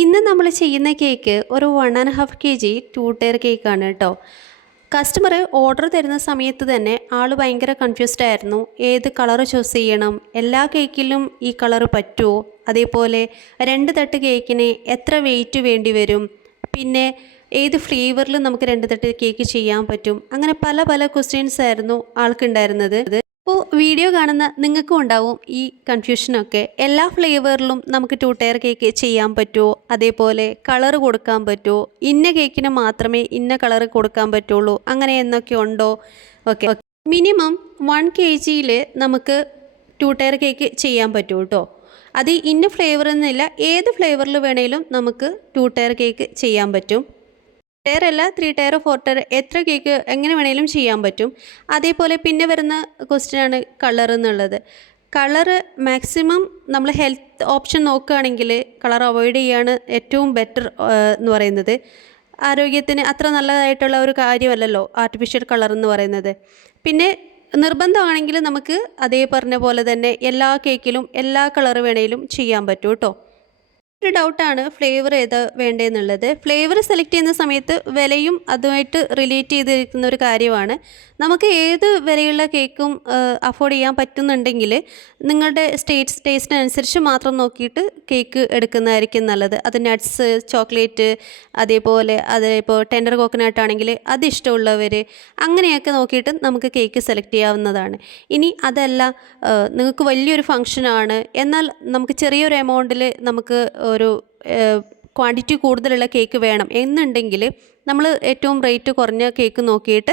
ഇന്ന് നമ്മൾ ചെയ്യുന്ന കേക്ക് ഒരു 1.5 kg 2 ടയർ കേക്കാണ് കേട്ടോ. കസ്റ്റമർ ഓർഡർ തരുന്ന സമയത്ത് തന്നെ ആൾ ഭയങ്കര കൺഫ്യൂസ്ഡ് ആയിരുന്നു. ഏത് കളർ ചൂസ് ചെയ്യണം, എല്ലാ കേക്കിലും ഈ കളർ പറ്റുമോ, അതേപോലെ 2 തട്ട് കേക്കിന് എത്ര വെയിറ്റ് വേണ്ടി വരും, പിന്നെ ഏത് ഫ്ലേവറിൽ നമുക്ക് 2 തട്ട് കേക്ക് ചെയ്യാൻ പറ്റും, അങ്ങനെ പല പല ക്വസ്റ്റ്യൻസ് ആയിരുന്നു ആൾക്കുണ്ടായിരുന്നത്. അപ്പോൾ വീഡിയോ കാണുന്ന നിങ്ങൾക്കും ഉണ്ടാവും ഈ കൺഫ്യൂഷനൊക്കെ. എല്ലാ ഫ്ലേവറിലും നമുക്ക് 2 ടയർ കേക്ക് ചെയ്യാൻ പറ്റുമോ, അതേപോലെ കളർ കൊടുക്കാൻ പറ്റുമോ, ഇന്ന കേക്കിന് മാത്രമേ ഇന്ന കളർ കൊടുക്കാൻ പറ്റുള്ളൂ, അങ്ങനെ എന്നൊക്കെ ഉണ്ടോ. ഓക്കെ, മിനിമം 1 kg നമുക്ക് 2 ടയർ കേക്ക് ചെയ്യാൻ പറ്റും കേട്ടോ. അത് ഇന്ന ഫ്ലേവർ എന്നില്ല, ഏത് ഫ്ലേവറിൽ വേണേലും നമുക്ക് 2 ടയർ കേക്ക് ചെയ്യാൻ പറ്റും. ടയർ അല്ല, 3 ടയർ 4 ടയർ എത്ര കേക്ക് എങ്ങനെ വേണേലും ചെയ്യാൻ പറ്റും. അതേപോലെ പിന്നെ വരുന്ന ക്വസ്റ്റ്യനാണ് കളർ എന്നുള്ളത്. കളറ് മാക്സിമം നമ്മൾ ഹെൽത്ത് ഓപ്ഷൻ നോക്കുകയാണെങ്കിൽ കളർ അവോയ്ഡ് ചെയ്യാണ് ഏറ്റവും ബെറ്റർ എന്ന് പറയുന്നത്. ആരോഗ്യത്തിന് അത്ര നല്ലതായിട്ടുള്ള ഒരു കാര്യമല്ലല്ലോ ആർട്ടിഫിഷ്യൽ കളർ എന്ന് പറയുന്നത്. പിന്നെ നിർബന്ധമാണെങ്കിൽ നമുക്ക് അതേ പറഞ്ഞ പോലെ തന്നെ എല്ലാ കേക്കിലും എല്ലാ കളർ വേണേലും ചെയ്യാൻ പറ്റും കേട്ടോ. ഒരു ഡൗട്ടാണ് ഫ്ലേവർ ഏതാ വേണ്ടതെന്നുള്ളത്. ഫ്ലേവർ സെലക്ട് ചെയ്യുന്ന സമയത്ത് വിലയും അതുമായിട്ട് റിലേറ്റ് ചെയ്തിരിക്കുന്ന ഒരു കാര്യമാണ്. നമുക്ക് ഏത് വിലയുള്ള കേക്കും അഫോർഡ് ചെയ്യാൻ പറ്റുന്നുണ്ടെങ്കിൽ നിങ്ങളുടെ ടേസ്റ്റിനനുസരിച്ച് മാത്രം നോക്കിയിട്ട് കേക്ക് എടുക്കുന്നതായിരിക്കും നല്ലത്. അത് നട്ട്സ്, ചോക്ലേറ്റ്, അതേപോലെ ടെൻഡർ കോക്കനട്ട് ആണെങ്കിൽ അത് ഇഷ്ടമുള്ളവർ അങ്ങനെയൊക്കെ നോക്കിയിട്ട് നമുക്ക് കേക്ക് സെലക്ട് ചെയ്യാവുന്നതാണ്. ഇനി അതല്ല, നിങ്ങൾക്ക് വലിയൊരു ഫങ്ഷനാണ്, എന്നാൽ നമുക്ക് ചെറിയൊരു എമൗണ്ടിൽ നമുക്ക് ഒരു ക്വാണ്ടിറ്റി കൂടുതലുള്ള കേക്ക് വേണം എന്നുണ്ടെങ്കിൽ നമ്മൾ ഏറ്റവും റേറ്റ് കുറഞ്ഞ കേക്ക് നോക്കിയിട്ട്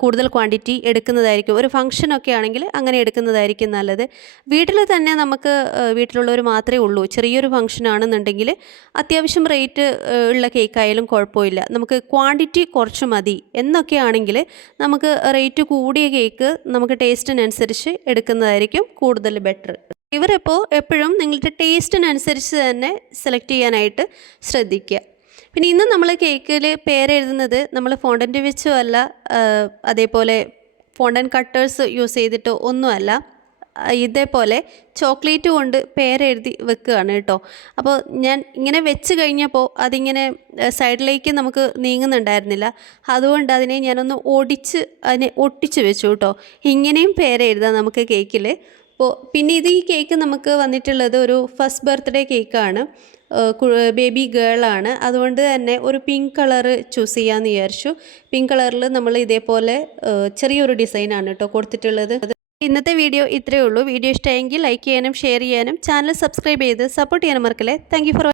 കൂടുതൽ ക്വാണ്ടിറ്റി എടുക്കുന്നതായിരിക്കും. ഒരു ഫംഗ്ഷനൊക്കെ ആണെങ്കിൽ അങ്ങനെ എടുക്കുന്നതായിരിക്കും നല്ലത്. വീട്ടിൽ തന്നെ നമുക്ക് വീട്ടിലുള്ളവർ മാത്രമേ ഉള്ളൂ, ചെറിയൊരു ഫംഗ്ഷൻ ആണെന്നുണ്ടെങ്കിൽ അത്യാവശ്യം റേറ്റ് ഉള്ള കേക്കായാലും കുഴപ്പമില്ല, നമുക്ക് ക്വാണ്ടിറ്റി കുറച്ച് മതി എന്നൊക്കെയാണെങ്കിൽ നമുക്ക് റേറ്റ് കൂടിയ കേക്ക് നമുക്ക് ടേസ്റ്റിനനുസരിച്ച് എടുക്കുന്നതായിരിക്കും കൂടുതൽ ബെറ്റർ. ഇവരെപ്പോൾ എപ്പോഴും നിങ്ങളുടെ ടേസ്റ്റിനനുസരിച്ച് തന്നെ സെലക്ട് ചെയ്യാനായിട്ട് ശ്രദ്ധിക്കുക. പിന്നെ ഇന്ന് നമ്മൾ കേക്കിൽ പേരെഴുതുന്നത് നമ്മൾ ഫോണ്ടൻറ്റ് വെച്ചോ അല്ല, അതേപോലെ ഫോണ്ടൻ കട്ടേഴ്സ് യൂസ് ചെയ്തിട്ടോ ഒന്നുമല്ല, ഇതേപോലെ ചോക്ലേറ്റ് കൊണ്ട് പേരെഴുതി വെക്കുകയാണ് കേട്ടോ. അപ്പോൾ ഞാൻ ഇങ്ങനെ വെച്ച് കഴിഞ്ഞപ്പോൾ അതിങ്ങനെ സൈഡിലേക്ക് നമുക്ക് നീങ്ങുന്നുണ്ടായിരുന്നില്ല, അതുകൊണ്ട് അതിനെ ഞാനൊന്ന് അതിനെ ഒട്ടിച്ച് വെച്ചു കേട്ടോ. ഇങ്ങനെയും പേരെഴുതാം നമുക്ക് കേക്കിൽ. പിന്നെ ഈ കേക്ക് നമുക്ക് വന്നിട്ടുള്ളത് ഒരു ഫസ്റ്റ് ബർത്ത്ഡേ കേക്കാണ്, ബേബി ഗേളാണ്. അതുകൊണ്ട് തന്നെ ഒരു പിങ്ക് കളറ് ചൂസ് ചെയ്യാമെന്ന് വിചാരിച്ചു. പിങ്ക് കളറിൽ നമ്മൾ ഇതേപോലെ ചെറിയൊരു ഡിസൈനാണ് കേട്ടോ കൊടുത്തിട്ടുള്ളത്. ഇന്നത്തെ വീഡിയോ ഇത്രയേ ഉള്ളൂ. വീഡിയോ ഇഷ്ടമായെങ്കിൽ ലൈക്ക് ചെയ്യാനും ഷെയർ ചെയ്യാനും ചാനൽ സബ്സ്ക്രൈബ് ചെയ്ത് സപ്പോർട്ട് ചെയ്യാനും മറക്കല്ലേ. Thank you for